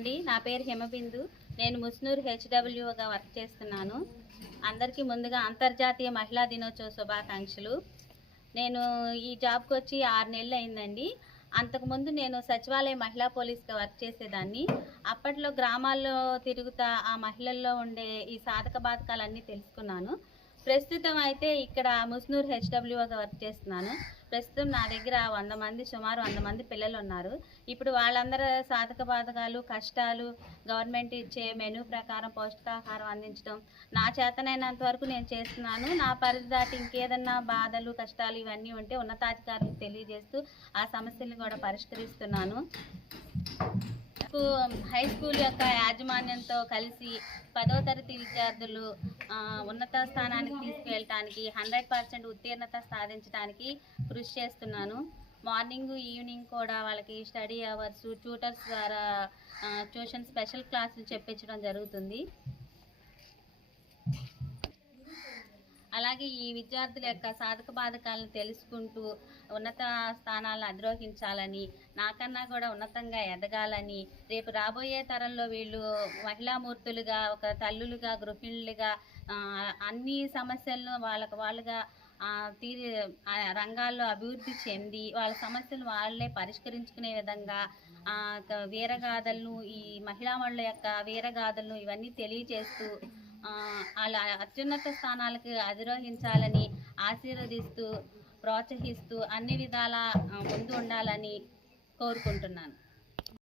అండి. నా పేరు హిమబిందు. నేను ముస్నూర్ హెచ్డబ్ల్యూగా వర్క్ చేస్తున్నాను. అందరికీ ముందుగా అంతర్జాతీయ మహిళా దినోత్సవ శుభాకాంక్షలు. నేను ఈ జాబ్కి వచ్చి ఆరు నెలలు అయిందండి. అంతకుముందు నేను సచివాలయ మహిళా పోలీస్గా వర్క్ చేసేదాన్ని. అప్పట్లో గ్రామాల్లో తిరుగుతా ఆ మహిళల్లో ఉండే ఈ సాధక బాధకాలన్నీ తెలుసుకున్నాను. ప్రస్తుతం అయితే ఇక్కడ ముస్నూర్ హెచ్డబ్ల్యూగా వర్క్ చేస్తున్నాను. ప్రస్తుతం నా దగ్గర వంద మంది సుమారు వంద మంది పిల్లలు ఉన్నారు ఇప్పుడు వాళ్ళందరూ సాధక బాధకాలు కష్టాలు గవర్నమెంట్ ఇచ్చే మెనూ ప్రకారం పౌష్టికాహారం అందించడం నా చేతనైనంత వరకు నేను చేస్తున్నాను. నా పరిధి దాటి ఇంకేదన్నా బాధలు కష్టాలు ఇవన్నీ ఉంటే ఉన్నతాధికారులకు తెలియజేస్తూ ఆ సమస్యలను కూడా పరిష్కరిస్తున్నాను. స్కూ హై స్కూల్ యొక్క యాజమాన్యంతో కలిసి పదో తరగతి విద్యార్థులు ఉన్నత స్థానానికి తీసుకువెళ్ళటానికి హండ్రెడ్ పర్సెంట్ ఉత్తీర్ణత సాధించడానికి కృషి చేస్తున్నాను. మార్నింగ్ ఈవినింగ్ కూడా వాళ్ళకి స్టడీ అవర్స్ ట్యూటర్స్ ద్వారా ట్యూషన్ స్పెషల్ క్లాసులు చెప్పించడం జరుగుతుంది. అలాగే ఈ విద్యార్థుల యొక్క సాధక బాధకాలను తెలుసుకుంటూ ఉన్నత స్థానాలను అధిరోహించాలని నాకన్నా కూడా ఉన్నతంగా ఎదగాలని రేపు రాబోయే తరంలో వీళ్ళు మహిళామూర్తులుగా ఒక తల్లులుగా గృహిణులుగా అన్ని సమస్యలను వాళ్ళకు వాళ్ళుగా తీరి రంగాల్లో అభివృద్ధి చెంది వాళ్ళ సమస్యలు వాళ్ళే పరిష్కరించుకునే విధంగా వీరగాథలను ఈ మహిళామణుల యొక్క వీరగాథలను ఇవన్నీ తెలియజేస్తూ అలా అత్యున్నత స్థానాలకు అధిరోహించాలని ఆశీర్వదిస్తూ ప్రోత్సహిస్తూ అన్ని విధాల ముందు ఉండాలని కోరుకుంటున్నాను.